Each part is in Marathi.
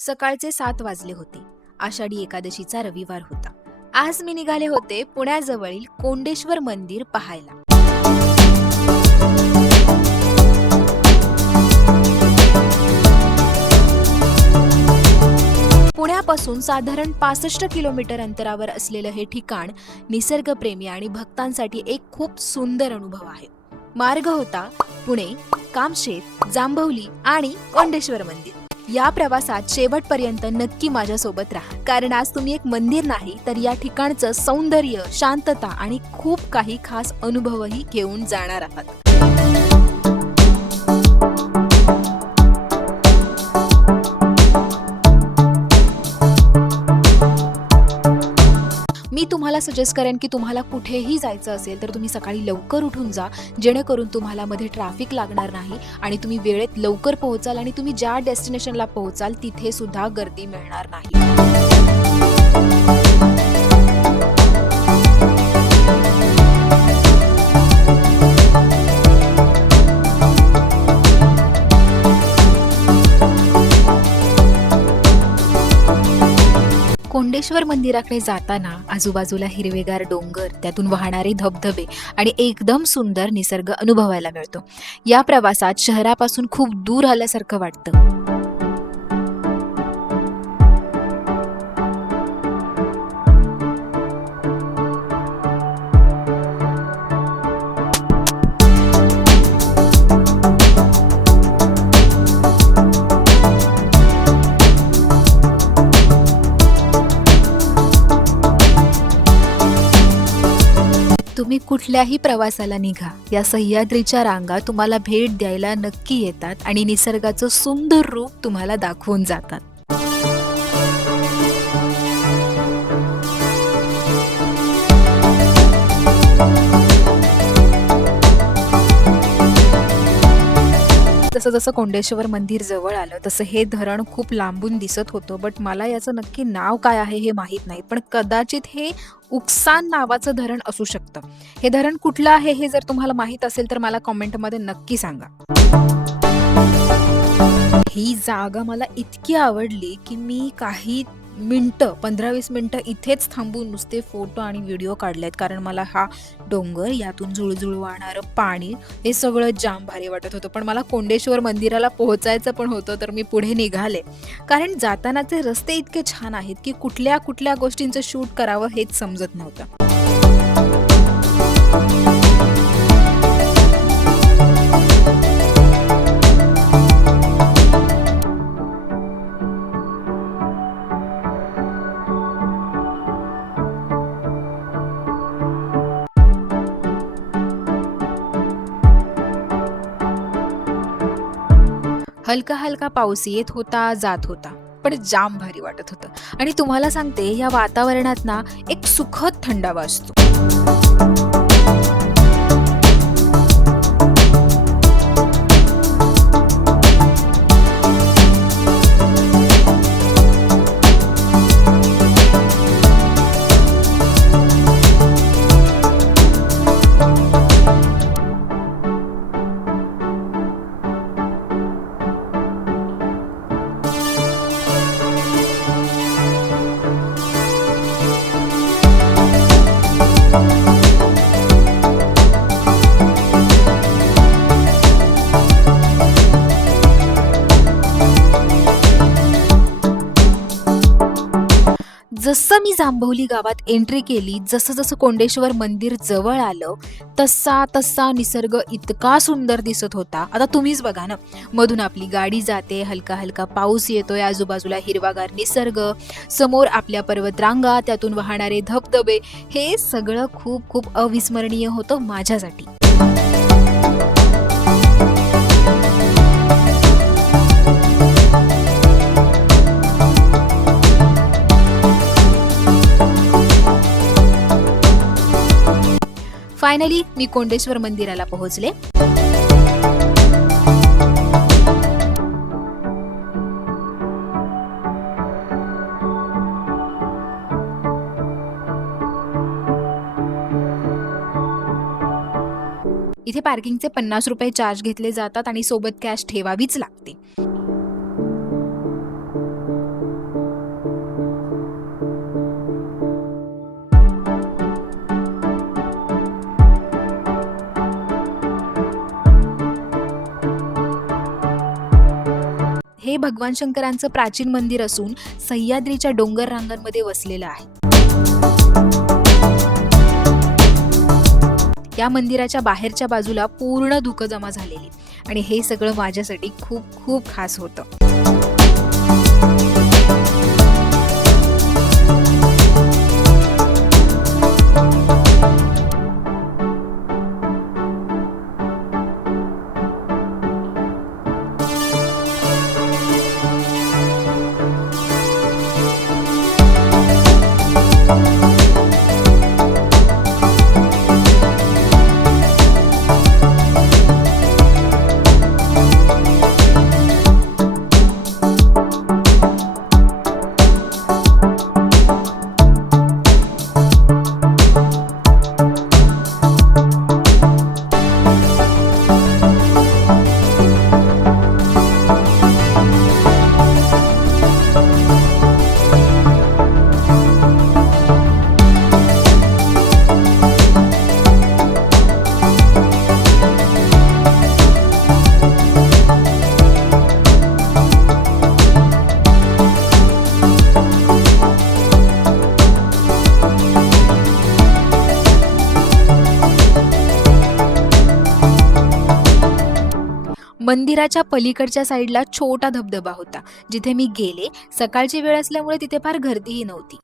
सकाळचे 7 वाजले होते. आषाढी एकादशीचा रविवार होता. आज मी निघाले होते पुण्याजवळील कोंडेश्वर मंदिर पाहायला. पुण्यापासून साधारण 65 किलोमीटर अंतरावर असलेलं हे ठिकाण निसर्गप्रेमी आणि भक्तांसाठी एक खूप सुंदर अनुभव आहे. मार्ग होता पुणे, कामशेत, जांभवली आणि कोंडेश्वर मंदिर. या प्रवासात शेवटपर्यंत नक्की माझ्यासोबत राहा, कारण आज तुम्ही एक मंदिर नाही तर या ठिकाणचं सौंदर्य, शांतता आणि खूप काही खास अनुभवही घेऊन जाणार आहात. मी तुम्हाला सजेस्ट करेन की तुम्हाला कुठेही जायचं असेल तर तुम्ही सकाळी लवकर उठून जा, जेणेकरून तुम्हाला मध्ये ट्रॅफिक लागणार नाही आणि तुम्ही वेळेत लवकर पोहोचाल आणि तुम्ही ज्या डेस्टिनेशनला पोहोचाल तिथे सुद्धा गर्दी मिळणार नाही. कोंडेश्वर मंदिराकडे जाताना आजूबाजूला हिरवेगार डोंगर, त्यातून वाहणारे धबधबे आणि एकदम सुंदर निसर्ग अनुभवायला मिळतो. या प्रवासात शहरापासून खूप दूर आल्यासारखं वाटतं. तुम्ही कुठल्याही प्रवासाला निघा, या सह्याद्रीच्या रांगा तुम्हाला भेट द्यायला नक्की येतात आणि निसर्गाचं सुंदर रूप तुम्हाला दाखवून जातात. जसं जसं कोंडेश्वर मंदिर जवळ आलं तसं हे धरण खूप लांबून दिसत होतं, बट मला याचं नक्की नाव काय आहे हे माहीत नाही. पण कदाचित हे उक्सान नावाचं धरण असू शकतं. हे धरण कुठलं आहे हे जर तुम्हाला माहीत असेल तर मला कॉमेंटमध्ये नक्की सांगा. ही जागा मला इतकी आवडली की मी काही मिनटं 15-20 मिनटं इथेच थांबून नुसते फोटो आणि व्हिडिओ काढलेत, कारण मला हा डोंगर, यातून जुळजुळ वाहणारं पाणी, हे सगळं जाम भारी वाटत होतं. पण मला कोंडेश्वर मंदिराला पोहोचायचं पण होतं, तर मी पुढे निघाले, कारण जातानाचे रस्ते इतके छान आहेत की कुठल्या कुठल्या गोष्टींचं शूट करावं हेच समजत नव्हतं. हलका हलका पाऊस येत होता, जात होता, पण जाम भारी वाटत होतं. आणि तुम्हाला सांगते, या वातावरणात ना एक सुखद थंडावा असतो. जसं मी जांभवली गावात एंट्री केली, जसं जसं कोंडेश्वर मंदिर जवळ आलं, तसा तसा निसर्ग इतका सुंदर दिसत होता. आता तुम्हीच बघा ना, मधून आपली गाडी जाते, हलका हलका पाऊस येतोय, आजूबाजूला हिरवागार निसर्ग, समोर आपल्या पर्वतरांगा, त्यातून वाहणारे धबधबे, हे सगळं खूप खूप अविस्मरणीय होतं माझ्यासाठी. फायनली मी कोंडेश्वर मंदिराला पोहोचले. इथे पार्किंगचे 50 रुपये चार्ज घेतले जातात आणि सोबत कॅश ठेवावीच लागते. भगवान शंकरांचं प्राचीन मंदिर असून सह्याद्रीच्या डोंगर रांगांमध्ये वसलेलं आहे. या मंदिराच्या बाहेरच्या बाजूला पूर्ण धुकं जमा झालेली आणि हे सगळं माझ्यासाठी खूप खूप खास होतं. मंदिराच्या पलीकडच्या साईडला छोटा धबधबा होता, जिथे मी गेले. सकाळची वेळ असल्यामुळे तिथे फार गर्दीही नव्हती.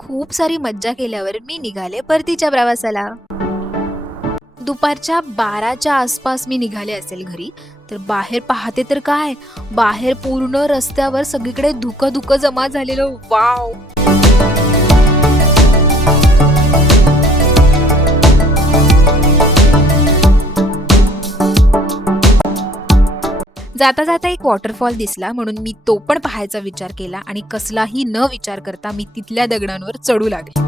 खूप सारी मज्जा केल्यावर मी निघाले परतीच्या प्रवासाला. दुपारच्या 12च्या आसपास मी निघाले असेल घरी, तर बाहेर पाहते तर काय, बाहेर पूर्ण रस्त्यावर सगळीकडे धुकं जमा झालेलं. वाव. जाता जाता एक वॉटरफॉल दिसला, म्हणून मी तो पण पाहायचा विचार केला आणि कसलाही न विचार करता मी तिथल्या दगडांवर चढू लागले.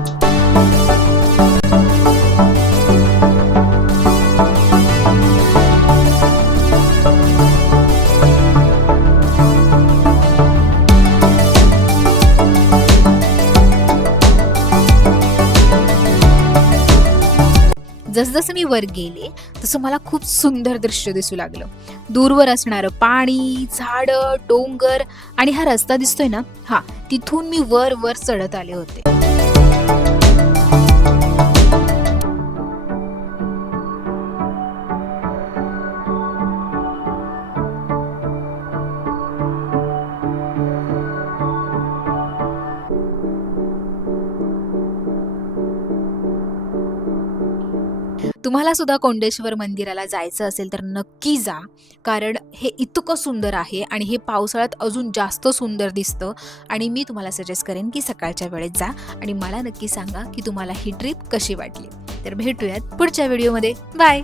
जसजसं मी वर गेले तसं मला खूप सुंदर दृश्य दिसू लागलं. दूरवर असणारं पाणी, झाडं, डोंगर आणि हा रस्ता दिसतोय ना, तिथून मी वर चढत आले होते. तुम्हाला सुद्धा कोंडेश्वर मंदिराला जायचं असेल तर नक्की जा, कारण हे इतकं सुंदर आहे आणि हे पावसाळ्यात अजून जास्त सुंदर दिसतं. आणि मी तुम्हाला सजेस्ट करेन की सकाळच्या वेळेत जा आणि मला नक्की सांगा की तुम्हाला ही ट्रिप कशी वाटली. तर भेटूयात पुढच्या व्हिडिओमध्ये. बाय.